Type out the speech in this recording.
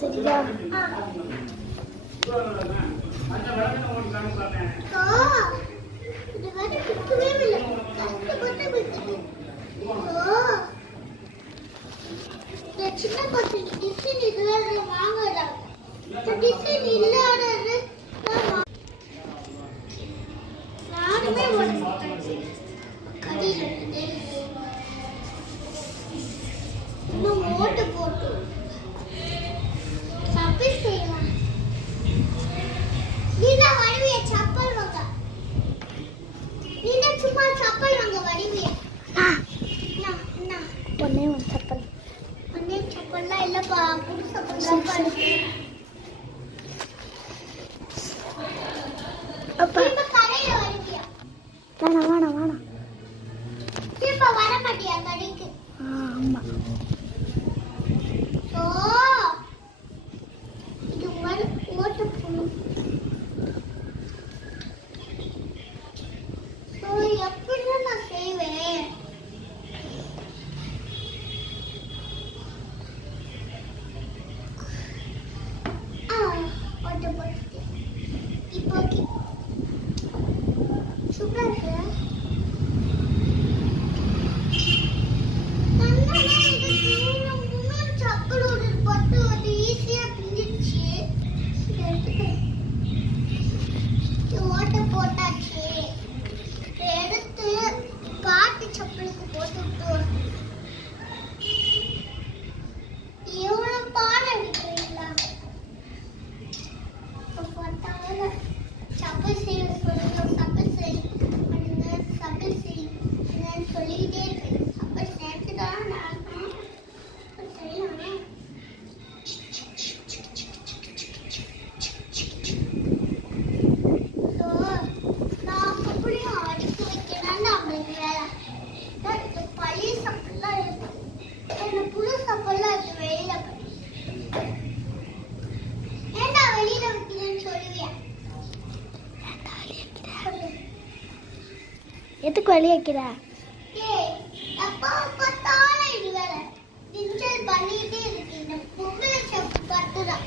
சரியா? சின்ன பசங்க டிசைன் இதுல வாங்குறாங்க. டிசைன் இல்லாதது நானுமே கடையில் இன்னும் ஓட்டு போட்டு சப்பி செய்யலாம். நீதான் வருவிய சப்பல் வாங்க. நீதான் சும்மா சப்பல் வாங்க வருவிய. ஒன்னே ஒன் சப்பல். ஒன்னே சப்பல்லாம் இல்லப்பா, புது சப்பல் தான் பாரு. அப்பா கடையில வருவியா? வேணாம். திரும்ப வர மாட்டியா கடைக்கு? ஆமா. இது ஓட்டு போகணும். எப்படி நான் செய்வேன்? ஓட்டு போட்டு இப்போ சூப்பரா இருக்கு. ஓட்ட போட்டாச்சு. எடுத்து பாட்டு சப்பலுக்கு போட்டுட்டு எவ்வளவு பாடம் எடுக்கிறீங்களா? பார்த்தாங்க சப்பல் செய்ய சொல்லுங்க, சப்பல் செய்யுங்க, சப்பல் செய்யுங்க சொல்லிக்கிட்டே இருக்கேன். சப்பல் சேர்த்துதான் நான் செய்யலாமே. பழைய சப்பல்லாம் இருக்கு. புது சப்பல்லாம் இருக்கு வெளியில. ஏண்டா வெளியில வைக்கிறேன்னு சொல்லுவியா? எதுக்கு வெளியே வைக்கிற? எப்போ பார்த்தாலும் இது வேற டிஜிட்டல் பண்ணிட்டே இருக்கு. இந்த பொம்பளை சப்பு கட்டுதான்.